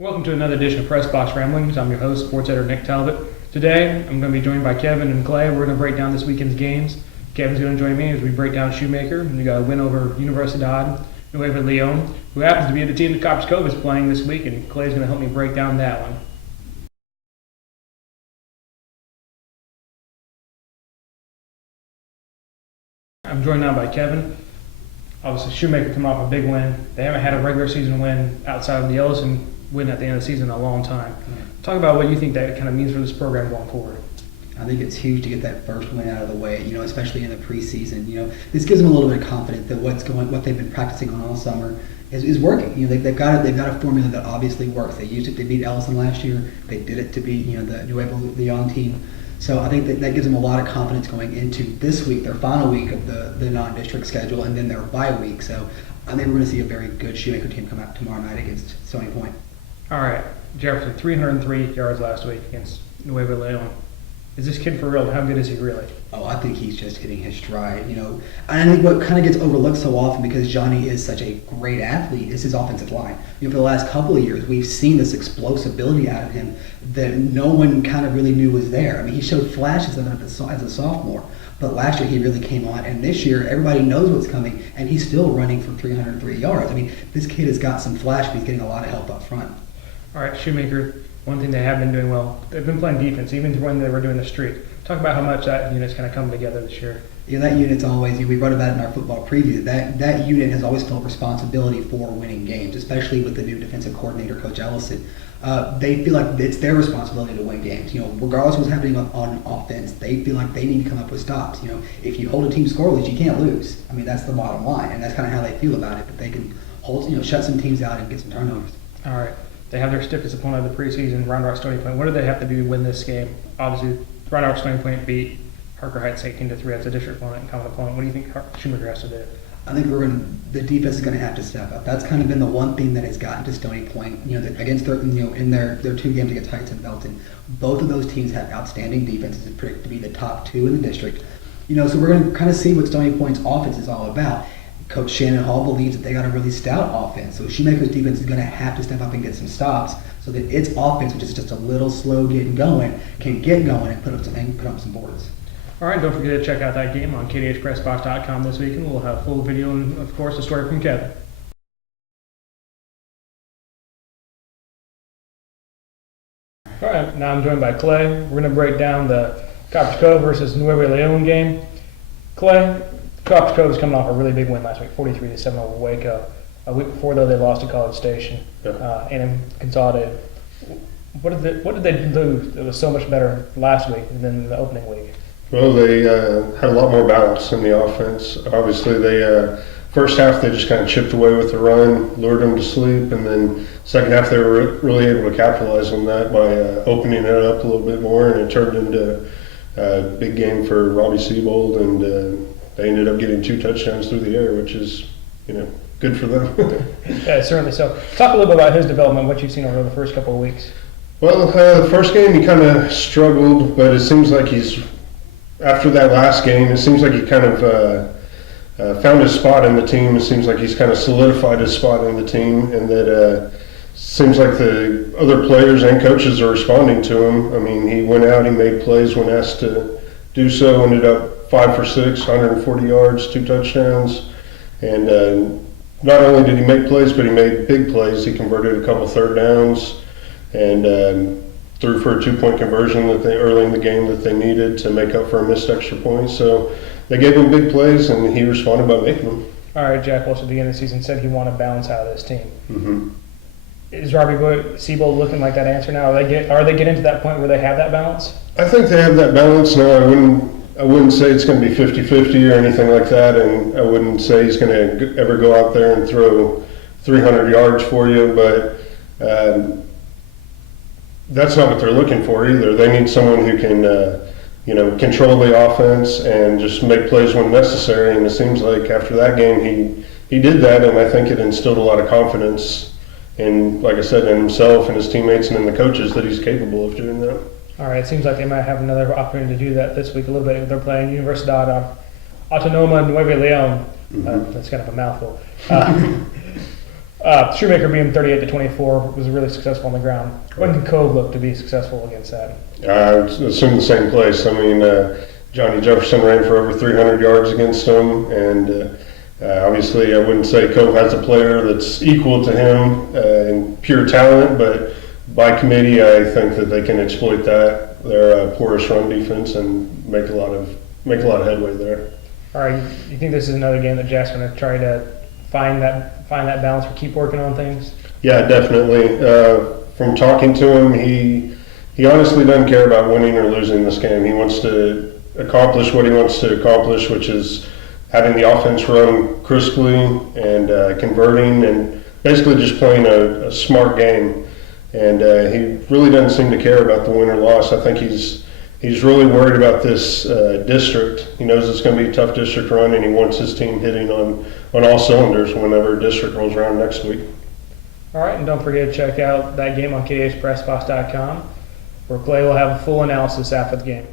Welcome to another edition of Pressbox Ramblings. I'm your host, sports editor Nick Talbot. Today, I'm going to be joined by Kevin and Clay. We're going to break down this weekend's games. Kevin's going to join me as we break down Shoemaker. We got a win over Universidad, Nuevo, who happens to be the team that Cove is playing this week, and Clay's going to help me break down that one. I'm joined now by Kevin. Obviously, Shoemaker coming off a big win. They haven't had a regular season win outside of the Ellison win at the end of the season in a long time. Talk about what you think that kind of means for this program going forward. I think it's huge to get that first win out of the way, especially in the preseason. This gives them a little bit of confidence that what they've been practicing on all summer is working. They've got a formula that obviously works. They used it to beat Ellison last year. They did it to beat the Nuevo Leon team. So I think that gives them a lot of confidence going into this week, their final week of the non-district schedule, and then their bye week. So I think we're going to see a very good Shoemaker team come out tomorrow night against Stony Point. All right, Jefferson, 303 yards last week against Nuevo Leon. Is this kid for real? How good is he really? Oh, I think he's just hitting his stride. And I think what kind of gets overlooked so often because Johnny is such a great athlete is his offensive line. For the last couple of years, we've seen this explosibility out of him that no one kind of really knew was there. I mean, he showed flashes of it as a sophomore, but last year he really came on, and this year everybody knows what's coming, and he's still running for 303 yards. I mean, this kid has got some flash, but he's getting a lot of help up front. All right, Shoemaker, one thing they have been doing well, they've been playing defense, even when they were doing the streak. Talk about how much that unit's kind of come together this year. Yeah, that unit's always, we wrote about it in our football preview, that unit has always felt responsibility for winning games, especially with the new defensive coordinator, Coach Ellison. They feel like it's their responsibility to win games. Regardless of what's happening on offense, they feel like they need to come up with stops. If you hold a team scoreless, you can't lose. I mean, that's the bottom line, and that's kind of how they feel about it, that they can shut some teams out and get some turnovers. All right. They have their stiffest opponent of the preseason, Round Rock Stony Point. What do they have to do to win this game? Obviously, Round Rock Stony Point beat Harker Heights 18-3. That's a district opponent and common opponent. What do you think Shoemaker has to do? I think the defense is going to have to step up. That's kind of been the one thing that has gotten to Stony Point. Against in their two games against Heights and Belton, both of those teams have outstanding defenses and predict to be the top two in the district. So we're going to kind of see what Stony Point's offense is all about. Coach Shannon Hall believes that they got a really stout offense. So Shoemaker's defense is going to have to step up and get some stops so that its offense, which is just a little slow getting going, can get going and put up some boards. All right, don't forget to check out that game on kdhpressbox.com this weekend. We'll have a full video and, of course, a story from Kevin. All right, now I'm joined by Clay. We're going to break down the Cove versus Nuevo Leon game. Clay, Cove is coming off a really big win last week, 43-7 over Waco. A week before, though, they lost to College Station and Consolidated. What did they do that was so much better last week than the opening week? Well, they had a lot more balance in the offense. Obviously, they first half they just kind of chipped away with the run, lured them to sleep, and then second half they were really able to capitalize on that by opening it up a little bit more, and it turned into a big game for Robbie Siebold, and they ended up getting 2 touchdowns through the air, which is, good for them. Yeah, certainly so. Talk a little bit about his development, what you've seen over the first couple of weeks. Well, the first game he kind of struggled, but it seems like after that last game, it seems like he kind of found his spot in the team. It seems like he's kind of solidified his spot in the team, and that seems like the other players and coaches are responding to him. I mean, he went out, he made plays when asked to do so, ended up 5 for 6, 140 yards, 2 touchdowns. And not only did he make plays, but he made big plays. He converted a couple third downs and threw for a 2-point conversion early in the game that they needed to make up for a missed extra point. So they gave him big plays, and he responded by making them. All right, Jack Walsh at the beginning of the season said he wanted balance out of this team. Mm-hmm. Is Robbie Siebold looking like that answer now? Are they getting to that point where they have that balance? I think they have that balance now. I wouldn't say it's going to be 50-50 or anything like that, and I wouldn't say he's going to ever go out there and throw 300 yards for you, but that's not what they're looking for either. They need someone who can, control the offense and just make plays when necessary, and it seems like after that game he did that, and I think it instilled a lot of confidence in, like I said, in himself and his teammates and in the coaches that he's capable of doing that. All right, it seems like they might have another opportunity to do that this week a little bit. They're playing Universidad, Autonoma Nuevo Leon. Mm-hmm. That's kind of a mouthful. Shoemaker being 38-24 was really successful on the ground. When can Cove look to be successful against that? I would assume the same place. I mean, Johnny Jefferson ran for over 300 yards against them, and obviously I wouldn't say Cove has a player that's equal to him in pure talent, but by committee I think that they can exploit that, their porous run defense, and make a lot of headway there. All right, you think this is another game that Jack's going to try to find that balance or keep working on things? Yeah, definitely. From talking to him, he honestly doesn't care about winning or losing this game. He wants to accomplish what he wants to accomplish, which is having the offense run crisply and converting and basically just playing a smart game. And he really doesn't seem to care about the win or loss. I think he's really worried about this district. He knows it's going to be a tough district to run, and he wants his team hitting on all cylinders whenever district rolls around next week. All right, and don't forget to check out that game on KHPressbox.com, where Clay will have a full analysis after the game.